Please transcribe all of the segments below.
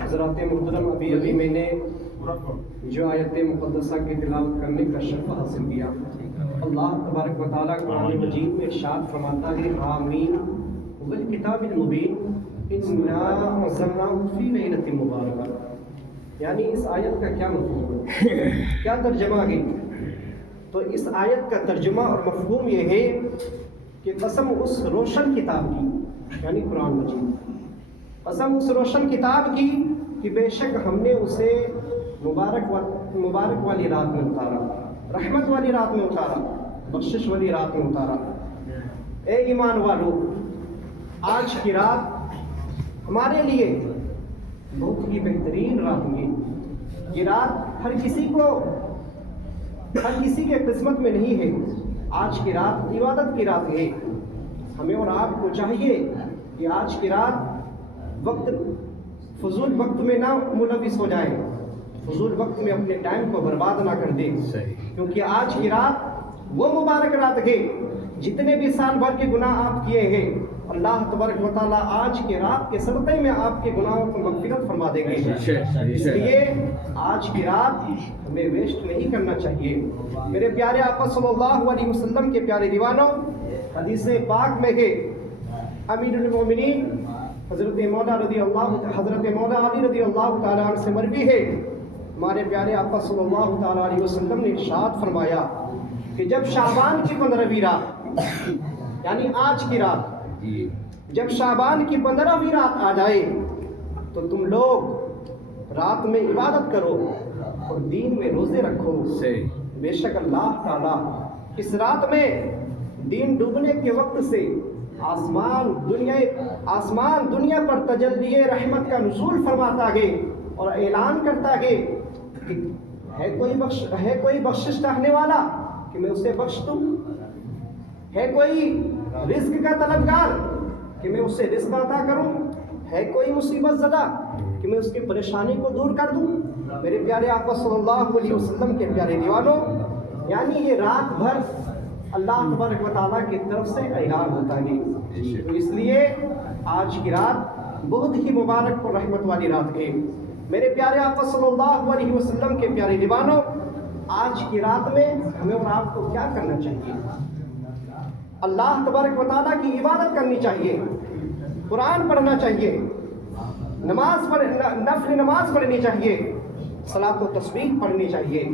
حضرات محترم، ابھی میں نے جو آیت مقدسہ کی تلاوت کرنے کا شرف حاصل کیا، اللہ تبارک و تعالیٰ قرآن مجید میں ارشاد فرماتا ہے آمین والکتاب المبین انا انزلناہ فی لیلۃ مبارکہ. یعنی اس آیت کا کیا مفہوم ہے، کیا ترجمہ ہے؟ تو اس آیت کا ترجمہ اور مفہوم یہ ہے کہ قسم اس روشن کتاب کی، یعنی قرآن مجید، قسم اس روشن کتاب کی کہ بے شک ہم نے اسے مبارک والی رات میں اتارا، رحمت والی رات میں اتارا، بخشش والی رات میں اتارا. اے ایمان والو، آج کی رات ہمارے لیے بہت ہی بہترین رات ہے. یہ رات ہر کسی کے قسمت میں نہیں ہے. آج کی رات عبادت کی رات ہے. ہمیں اور آپ کو چاہیے کہ آج کی رات فضول وقت میں نہ ملوث ہو جائے، فضول وقت میں اپنے ٹائم کو برباد نہ کر دیں، کیونکہ آج کی رات وہ مبارک رات ہے. جتنے بھی سال بھر کے گناہ آپ کیے ہیں، اللہ تبارک و تعالیٰ آج کے رات کے صدقے میں آپ کے گناہوں کو مغفرت فرما دیں گے. اس لیے آج کی رات ہمیں ویسٹ نہیں کرنا چاہیے. میرے پیارے آقا صلی اللہ علیہ وسلم کے پیارے دیوانوں، حدیث پاک میں ہے امیر المومنین حضرت مولا علی رضی اللہ تعالیٰ عنہ سے مروی ہے، ہمارے پیارے آقا صلی اللہ تعالیٰ علیہ وسلم نے ارشاد فرمایا کہ جب شعبان کی 15ویں رات، یعنی آج کی رات، جب شعبان کی 15ویں رات آ جائے تو تم لوگ رات میں عبادت کرو اور دین میں روزے رکھو. بے شک اللہ تعالیٰ اس رات میں دین ڈوبنے کے وقت سے آسمان دنیا پر تجلی رحمت کا نزول فرماتا ہے اور اعلان کرتا ہے کہ ہے کوئی بخشش چاہنے والا کہ میں اسے بخش دوں، ہے کوئی رزق کا طلبگار کہ میں اسے رزق عطا کروں، ہے کوئی مصیبت زدہ کہ میں اس کی پریشانی کو دور کر دوں. میرے پیارے آقا صلی اللہ علیہ وسلم کے پیارے دیوانوں، یعنی یہ رات بھر اللہ تبارک و تعالیٰ کی طرف سے اعلان ہوتا ہے. تو اس لیے آج کی رات بہت ہی مبارک اور رحمت والی رات ہے. میرے پیارے آقا صلی اللہ علیہ وسلم کے پیارے دیوانوں، آج کی رات میں ہمیں اور آپ کو کیا کرنا چاہیے؟ اللہ تبارک و تعالیٰ کی عبادت کرنی چاہیے، قرآن پڑھنا چاہیے، نفل نماز پڑھنی چاہیے، صلاۃ و تسبیح پڑھنی چاہیے.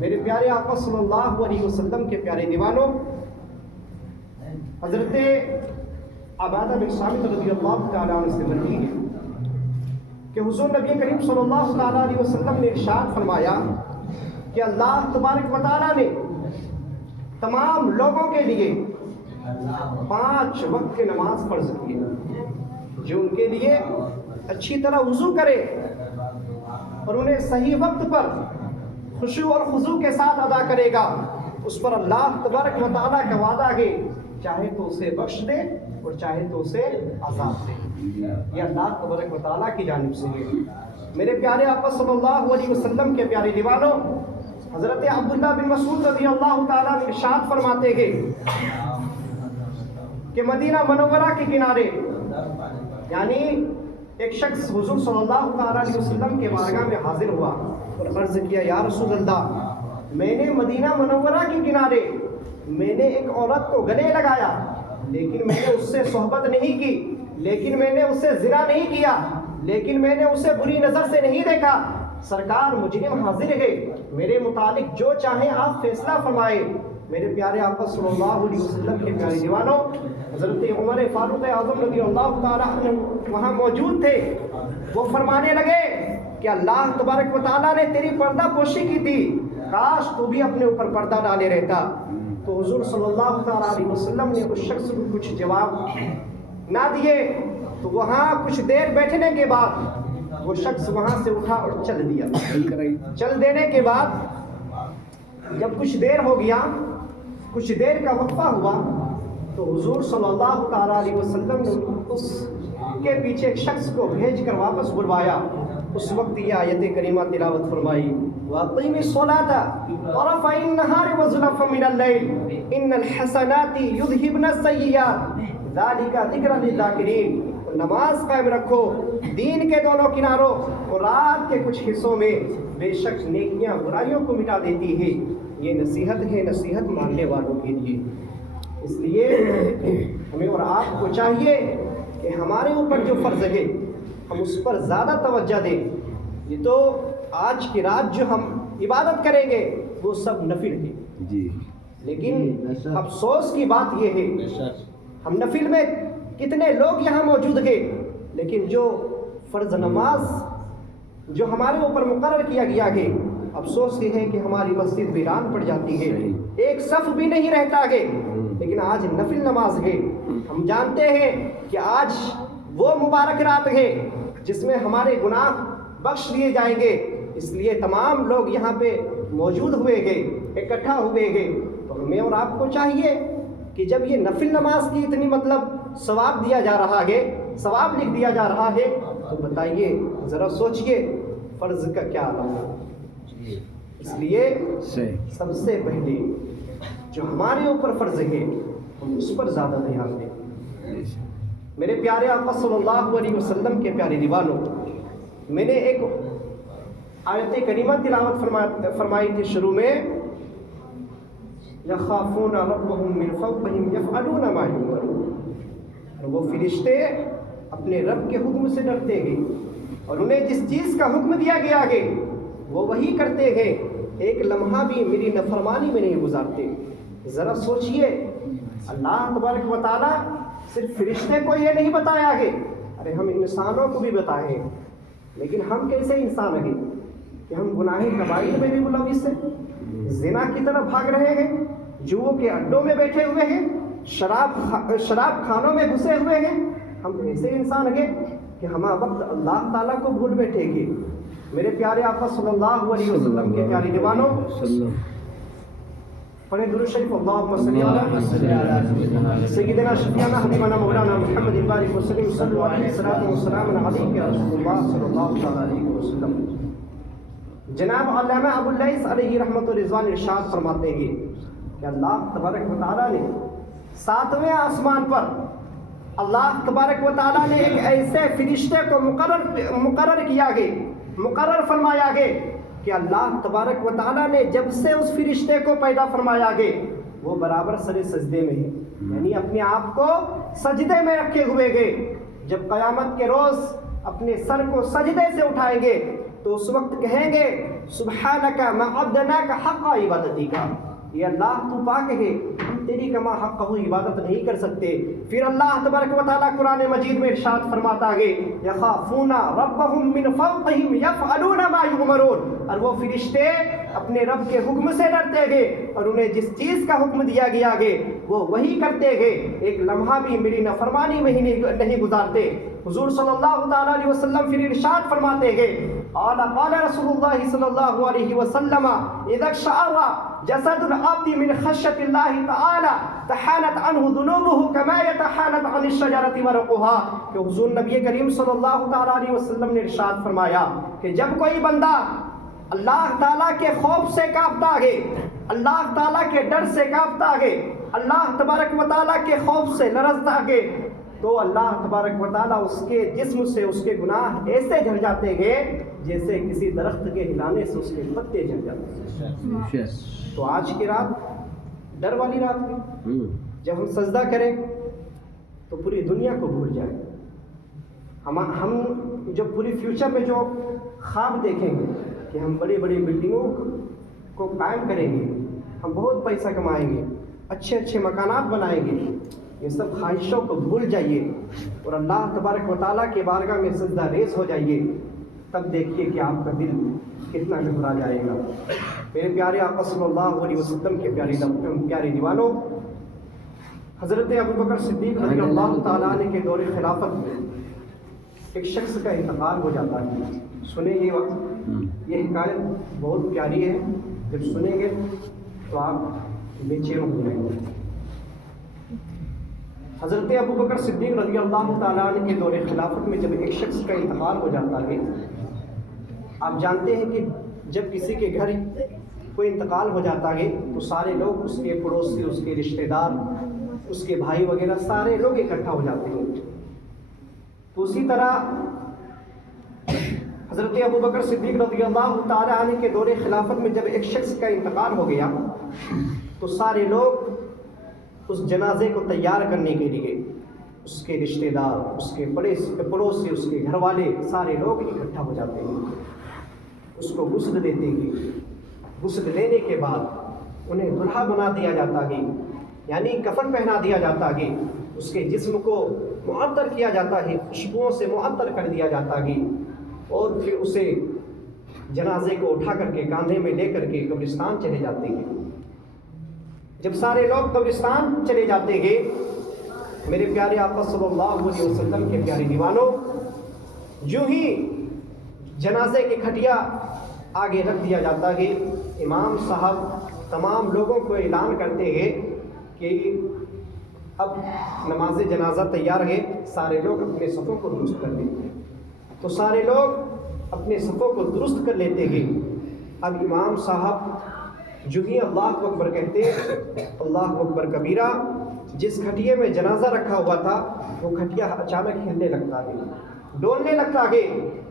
میرے پیارے آقا صلی اللہ علیہ وسلم کے پیارے دیوانوں، حضرت عبادہ بن صامت رضی اللہ تعالیٰ عنہ سے مروی ہے کہ حضور نبی کریم صلی اللہ تعالیٰ علیہ وسلم نے ارشاد فرمایا کہ اللہ تبارک و تعالیٰ نے تمام لوگوں کے لیے 5 وقت کی نماز فرض کی ہے. جو ان کے لیے اچھی طرح وضو کرے اور انہیں صحیح وقت پر خشوع اور خضوع کے ساتھ ادا کرے گا، اس پر اللہ تبارک و تعالیٰ کا وعدہ ہے چاہے تو اسے بخش دے اور چاہے تو اسے عذاب دے. یہ اللہ تبارک و تعالیٰ کی جانب سے ہے. میرے پیارے آقا صلی اللہ علیہ وسلم کے پیارے دیوانوں، حضرت عبداللہ بن مسعود رضی اللہ تعالیٰ عنہ ارشاد فرماتے ہیں کہ مدینہ منورہ کے کنارے، یعنی ایک شخص حضور صلی اللہ تعالیٰ علیہ وسلم کے بارگاہ میں حاضر ہوا اور عرض کیا، یا رسول اللہ، میں نے مدینہ منورہ کے کنارے میں نے ایک عورت کو گلے لگایا، لیکن میں نے اس سے صحبت نہیں کی، لیکن میں نے اس سے زنا نہیں کیا، لیکن میں نے اسے بری نظر سے نہیں دیکھا. سرکار مجرم حاضر ہے، میرے متعلق جو چاہیں آپ فیصلہ فرمائے. میرے پیارے آقا صلی اللہ علیہ وسلم کے پیارے دیوانوں، حضرت عمر فاروق اعظم رضی اللہ تعالیٰ عنہ وہاں موجود تھے. وہ فرمانے لگے کہ اللہ تبارک و تعالیٰ نے تیری پردہ پوشی کی تھی، کاش تو بھی اپنے اوپر پردہ ڈالے رہتا. تو حضور صلی اللہ تعالیٰ علیہ وسلم نے اس شخص کو کچھ جواب نہ دیے. تو وہاں کچھ دیر بیٹھنے کے بعد وہ شخص وہاں سے اٹھا اور چل دیا. چل دینے کے بعد جب کچھ دیر ہو گیا، کچھ دیر کا وقفہ ہوا، تو حضور صلی اللہ تعالیٰ علیہ وسلم نے اس کے پیچھے ایک شخص کو بھیج کر واپس بلوایا اس وقت یہ آیت کریمہ تلاوت فرمائی وَأَقِیمِ الصَّلَاةَ طَرَفَیِ النَّہَارِ وَزُلَفًا مِنَ اللَّیلِ اِنَّ الْحَسَنَاتِ یُذْہِبْنَ السَّیِّئَاتِ ذَلِکَ ذِکْرًا لِلذَّاکِرِینَ۔ نماز قائم رکھو دین کے دونوں کناروں اور رات کے کچھ حصوں میں، بے شک نیکیاں برائیوں کو مٹا دیتی ہے، یہ نصیحت ہے نصیحت ماننے والوں کے لیے۔ اس لیے ہمیں اور آپ کو چاہیے کہ ہمارے اوپر جو فرض ہے ہم اس پر زیادہ توجہ دیں۔ یہ تو آج کی رات جو ہم عبادت کریں گے وہ سب نفل ہے جی، لیکن افسوس کی بات یہ ہے ہم نفل میں کتنے لوگ یہاں موجود ہیں، لیکن جو فرض نماز جو ہمارے اوپر مقرر کیا گیا ہے، افسوس یہ ہے کہ ہماری مسجد ویران پڑ جاتی ہے، ایک صف بھی نہیں رہتا ہے۔ لیکن آج نفل نماز ہے، ہم جانتے ہیں کہ آج وہ مبارک رات ہے جس میں ہمارے گناہ بخش دیے جائیں گے، اس لیے تمام لوگ یہاں پہ موجود ہوئے گے، اکٹھا ہوئے گے۔ تو ہمیں اور آپ کو چاہیے کہ جب یہ نفل نماز کی اتنی ثواب دیا جا رہا ہے، ثواب لکھ دیا جا رہا ہے، تو بتائیے ذرا سوچئے فرض کا کیا عالم ہے۔ اس لیے سب سے پہلے جو ہمارے اوپر فرض ہے ہم اس پر زیادہ دھیان دیں۔ میرے پیارے آقا صلی اللہ علیہ وسلم کے پیارے دیوانوں، میں نے ایک آیت کریمہ تلاوت فرمائی تھی شروع میں، یخافون ربهم من فوقهم یفعلون ما یؤمرون۔ وہ فرشتے اپنے رب کے حکم سے ڈرتے ہیں اور انہیں جس چیز کا حکم دیا گیا ہے وہ وہی کرتے ہیں، ایک لمحہ بھی میری نافرمانی میں نہیں گزارتے۔ ذرا سوچئے، اللہ تبارک و تعالیٰ صرف فرشتے کو یہ نہیں بتایا ہے، ارے ہم انسانوں کو بھی بتائے ہیں، لیکن ہم کیسے انسان ہیں کہ ہم گناہ کبائر میں بھی ملوث ہیں، زنا کی طرف بھاگ رہے ہیں، جوؤں کے اڈوں میں بیٹھے ہوئے ہیں، شراب خانوں میں گھسے ہوئے ہیں۔ ہم ایسے انسان ہیں کہ ہم وقت اللہ تعالیٰ کو بھول بیٹھے گے۔ میرے پیارے آقا صلی اللہ علیہ وسلم کے پیارے دیوانوں، پڑھیں درود شریف، اللہم صلی علی سیدنا شفیعنا حبیبنا مولانا محمد بارک وسلم، صلو علیہ الصلوۃ والسلام علیک یا رسول اللہ صلی اللہ علیہ وسلم۔ جناب علامہ ابو اللیث علیہ رحمت و رضوان ارشاد فرماتے ہیں کہ اللہ تبارک و تعالیٰ نے 7ویں آسمان پر اللہ تبارک و تعالیٰ نے ایک ایسے فرشتے کو مقرر کیا گیا، مقرر فرمایا گیا کہ اللہ تبارک و تعالیٰ نے جب سے اس فرشتے کو پیدا فرمایا گیا وہ برابر سر سجدے میں ہے، یعنی اپنے آپ کو سجدے میں رکھے ہوئے گئے۔ جب قیامت کے روز اپنے سر کو سجدے سے اٹھائیں گے تو اس وقت کہیں گے سبحانک ما عبدناک حق عبادتک، یہ اللہ تو پاک ہے، ہم تیری کما حق ہو عبادت نہیں کر سکتے۔ پھر اللہ تبارک و تعالیٰ قرآن مجید میں ارشاد فرماتا ہے یخافون ربهم من فوقهم یفعلون ما یؤمرون، اور وہ فرشتے اپنے رب کے حکم سے ڈرتے گئے اور انہیں جس چیز کا حکم دیا گیا ہے وہ وہی کرتے گئے، ایک لمحہ بھی میری نافرمانی میں ہی نہیں گزارتے۔ حضور صلی اللہ تعالیٰ علیہ وسلم پھر ارشاد فرماتے ہیں قال رسول اللہ صلی اللہ علیہ وسلم اذا اقشعر جسد العبد من خشیۃ اللہ تعالی تحانت عنہ ذنوبہ کما یتحانت عن الشجرۃ ورقها، کہ حضور نبی کریم صلی اللہ تعالیٰ علیہ وسلم نے ارشاد فرمایا کہ جب کوئی بندہ اللہ تعالیٰ کے خوف سے کانپتا ہے، اللہ تعالیٰ کے ڈر سے کانپتا ہے، اللہ تبارک و تعالیٰ کے خوف سے لرزتا ہے، تو اللہ تبارک و تعالیٰ اس کے جسم سے اس کے گناہ ایسے جھڑ جاتے ہیں جیسے کسی درخت کے ہلانے سے اس کے پتے جھڑ جاتے ہیں۔ تو آج کی رات ڈر والی رات ہے، جب ہم سجدہ کریں تو پوری دنیا کو بھول جائیں، ہم جو پوری فیوچر میں جو خواب دیکھیں گے کہ ہم بڑی بڑی بلڈنگوں کو قائم کریں گے، ہم بہت پیسہ کمائیں گے، اچھے اچھے مکانات بنائیں گے، یہ سب خواہشوں کو بھول جائیے اور اللہ تبارک و تعالیٰ کے بارگاہ میں سجدہ ریز ہو جائیے، تب دیکھیے کہ آپ کا دل کتنا گھبرا جائے گا۔ میرے پیارے آقا صلی اللہ علیہ وسلم کے پیارے دیوانوں، حضرت ابوبکر صدیق رضی اللہ تعالیٰ عنہ کے دور خلافت میں ایک شخص کا انتقال ہو جاتا ہے۔ سنیں یہ حکایت بہت پیاری ہے، جب سنیں گے تو آپ بے چین ہو جائیں گے۔ حضرت ابوبکر صدیق رضی اللہ تعالیٰ عنہ کے دور خلافت میں جب ایک شخص کا انتقال ہو جاتا ہے آپ جانتے ہیں کہ جب کسی کے گھر کوئی انتقال ہو جاتا ہے تو سارے لوگ، اس کے پڑوسی، اس کے رشتہ دار، اس کے بھائی وغیرہ سارے لوگ اکٹھا ہو جاتے ہیں۔ تو اسی طرح حضرت ابوبکر صدیق رضی اللہ تعالیٰ عنہ کے دور خلافت میں جب ایک شخص کا انتقال ہو گیا تو سارے لوگ اس جنازے کو تیار کرنے کے لیے، اس کے رشتہ دار، اس کے پڑوسی، اس کے گھر والے سارے لوگ اکٹھا ہو جاتے ہیں، اس کو غسل دیتے ہیں۔ غسل لینے کے بعد انہیں دلہا بنا دیا جاتا ہے، یعنی کفن پہنا دیا جاتا ہے، اس کے جسم کو معطر کیا جاتا ہے، خوشبوؤں سے معطر کر دیا جاتا ہے، اور پھر اسے جنازے کو اٹھا کر کے کاندھے میں لے کر کے قبرستان چلے جاتے ہیں۔ جب سارے لوگ قبرستان چلے جاتے ہیں، میرے پیارے آقا صلی اللہ علیہ وسلم کے پیارے دیوانوں، جو ہی جنازے کی کھٹیا آگے رکھ دیا جاتا ہے، امام صاحب تمام لوگوں کو اعلان کرتے ہیں کہ اب نماز جنازہ تیار ہے، سارے لوگ اپنے صفوں کو درست کر لیں۔ تو سارے لوگ اپنے صفوں کو درست کر لیتے ہیں۔ اب امام صاحب جو ہی اللہ اکبر کہتے، اللہ اکبر کبیرہ، جس کھٹیے میں جنازہ رکھا ہوا تھا وہ کھٹیا اچانک ہلنے لگتا ہے، ڈولنے لگتا ہے،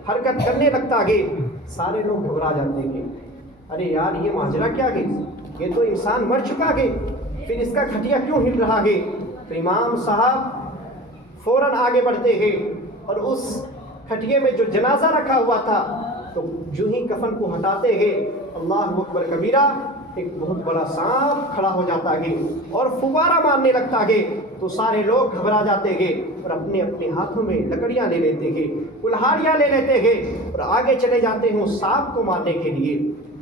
حرکت کرنے لگتا ہے۔ سارے لوگ گھبرا جاتے ہیں، ارے یار یہ ماجرا کیا ہے، یہ تو انسان مر چکا ہے، پھر اس کا کھٹیا کیوں ہل رہا ہے؟ تو امام صاحب فوراً آگے بڑھتے ہیں اور اس کھٹیے میں جو جنازہ رکھا ہوا تھا تو جو ہی کفن کو ہٹاتے ہیں، اللہ اکبر کبیرہ، ایک بہت بڑا سانپ کھڑا ہو جاتا ہے اور فوارہ مارنے لگتا ہے۔ تو سارے لوگ گھبرا جاتے ہیں اور اپنے اپنے ہاتھوں میں لکڑیاں لے لیتے ہیں، کلہاڑیاں لے لیتے ہیں اور آگے چلے جاتے ہیں اس سانپ کو مارنے کے لیے۔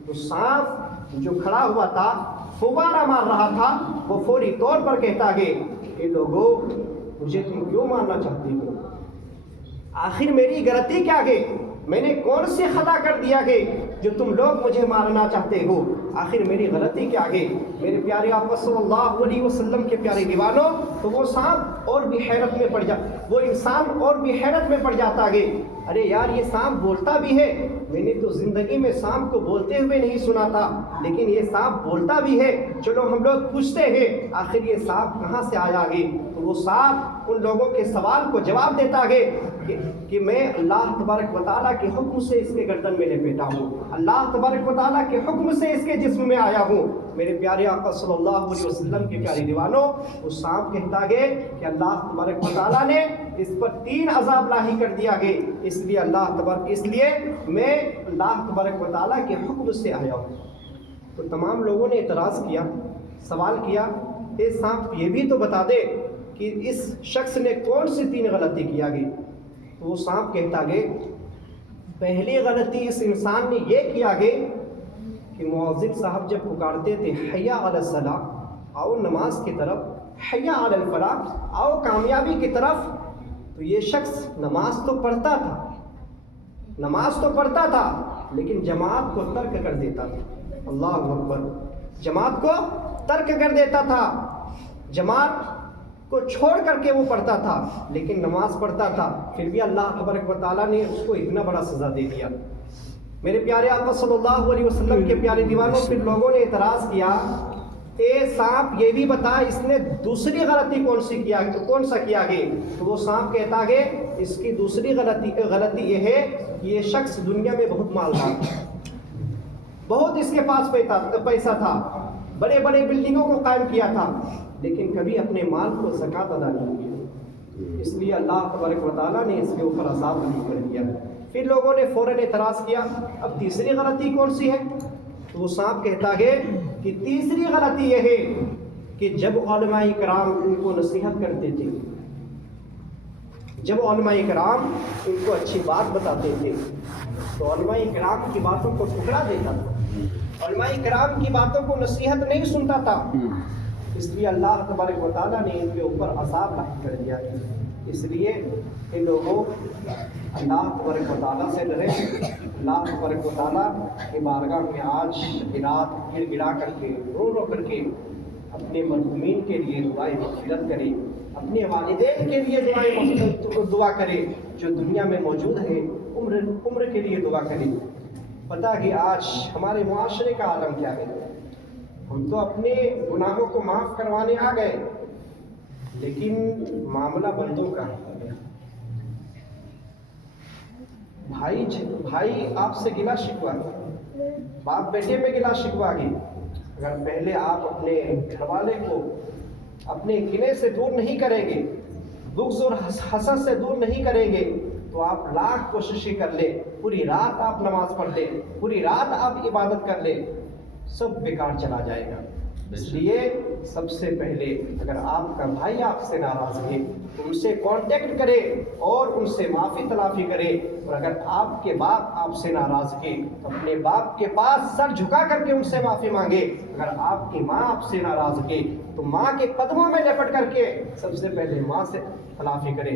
تو سانپ جو کھڑا ہوا تھا، فوارہ مار رہا تھا، وہ فوری طور پر کہتا ہے کہ لوگو، مجھے تم کیوں مارنا چاہتے ہو؟ آخر میری غلطی کیا ہے؟ میں نے کون سی خطا کر دیا ہے جو تم لوگ مجھے مارنا چاہتے ہو؟ آخر میری غلطی کیا ہے؟ میرے پیارے آقا صلی اللہ علیہ وسلم کے پیارے دیوانوں، تو وہ سانپ اور بھی حیرت میں پڑ وہ انسان اور بھی حیرت میں پڑ جاتا ہے، ارے یار یہ سانپ بولتا بھی ہے، میں نے تو زندگی میں سانپ کو بولتے ہوئے نہیں سنا تھا، لیکن یہ سانپ بولتا بھی ہے، چلو ہم لوگ پوچھتے ہیں آخر یہ سانپ کہاں سے آیا ہے؟ تو وہ سانپ ان لوگوں کے سوال کو جواب دیتا ہے کہ میں اللہ تبارک و تعالیٰ کے حکم سے اس کے گردن میں لپیٹا ہوں، اللہ تبارک و تعالیٰ کے حکم سے اس کے جسم میں آیا ہوں۔ میرے پیارے آقا صلی اللہ علیہ وسلم کے پیارے دیوانوں، وہ سانپ کہتا ہے کہ اللہ تبارک و تعالیٰ نے اس پر 3 عذاب لاحق کر دیا ہے، اس لیے میں اللہ تبارک و تعالیٰ کے حکم سے آیا ہوں۔ تو تمام لوگوں نے اعتراض کیا، سوال کیا، اے سانپ یہ بھی تو بتا دے کہ اس شخص نے کون سی 3 غلطی کیا گئی؟ تو وہ سانپ کہتا ہے پہلی غلطی اس انسان نے یہ کیا ہے کہ مؤذن صاحب جب پکارتے تھے حی علی الصلاۃ، آؤ نماز کی طرف، حی علی الفلاح، آؤ کامیابی کی طرف، تو یہ شخص نماز تو پڑھتا تھا لیکن جماعت کو ترک کر دیتا تھا۔ اللہ اکبر، جماعت کو ترک کر دیتا تھا، جماعت کو چھوڑ کر کے وہ پڑھتا تھا لیکن نماز پڑھتا تھا، پھر بھی اللہ تبارک و تعالیٰ نے اس کو اتنا بڑا سزا دے دیا۔ میرے پیارے آقا صلی اللہ علیہ وسلم کے پیارے دیوانوں، پھر لوگوں نے اعتراض کیا، اے سانپ یہ بھی بتا اس نے دوسری غلطی کون سا کیا ہے؟ تو وہ سانپ کہتا ہے اس کی دوسری غلطی یہ ہے کہ یہ شخص دنیا میں بہت مالدار تھا، بہت اس کے پاس پیسہ تھا، بڑے بڑے بلڈنگوں کو قائم کیا تھا، لیکن کبھی اپنے مال کو زکوٰۃ ادا نہیں کیا، اس لیے اللہ تبارک و تعالیٰ نے اس کے اوپر عذاب نہیں کر دیا۔ پھر لوگوں نے فوراً اعتراض کیا، اب تیسری غلطی کون سی ہے؟ تو وہ سانپ کہتا ہے کہ تیسری غلطی یہ ہے کہ جب علماء کرام ان کو نصیحت کرتے تھے، جب علماء کرام ان کو اچھی بات بتاتے تھے تو علماء کرام کی باتوں کو ٹھکرا دیتا تھا، علماء کرام کی باتوں کو نصیحت نہیں سنتا تھا، اس لیے اللہ تبارک و تعالیٰ نے ان کے اوپر عذاب لاحق کر دیا ہے۔ اس لیے ان لوگوں اللہ تبارک و تعالیٰ سے ڈرے، اللہ تبارک و تعالیٰ کی بارگاہ میں آج رات گر گڑا کر کے رو کر کے اپنے مرحومین کے لیے دعائے مغفرت کرے، اپنے والدین کے لیے دعا کرے جو دنیا میں موجود ہے، عمر کے لیے دعا کرے۔ پتہ کہ آج ہمارے معاشرے کا عالم کیا ہے. ہم تو اپنے گناہوں کو معاف کروانے آ گئے لیکن معاملہ بندوں کا ہے. بھائی آپ سے گلا شکوا، باپ بیٹے میں گلا شکوا کی. اگر پہلے آپ اپنے گھر والے کو اپنے کینے سے دور نہیں کریں گے، بغض اور حسد سے دور نہیں کریں گے، تو آپ لاکھ کوششیں کر لیں، پوری رات آپ نماز پڑھ لیں، پوری رات آپ عبادت کر لیں، سب بیکار چلا جائے گا. اس لیے سب سے پہلے اگر آپ کا بھائی آپ سے ناراض ہے تو ان سے کانٹیکٹ کرے اور ان سے معافی تلافی کرے. اور اگر آپ کے باپ آپ سے ناراض ہے تو اپنے باپ کے پاس سر جھکا کر کے ان سے معافی مانگے. اگر آپ کی ماں آپ سے ناراض ہے تو ماں کے قدموں میں لپٹ کر کے سب سے پہلے ماں سے تلافی کرے،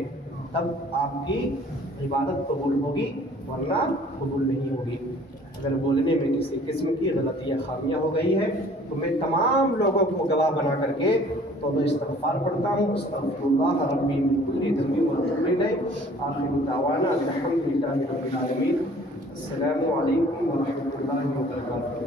تب آپ کی عبادت قبول ہوگی، ورنہ قبول نہیں ہوگی. اگر بولنے میں کسی قسم کی غلطی یا خامیاں ہو گئی ہے تو میں تمام لوگوں کو گواہ بنا کر کے توبہ استغفار پڑھتا ہوں. استغفر اللہ ربی من کل ذنب واتوب الیہ. آخر دعوانا الحمدللہ رب العالمین. السلام علیکم ورحمۃ اللہ وبرکاتہ.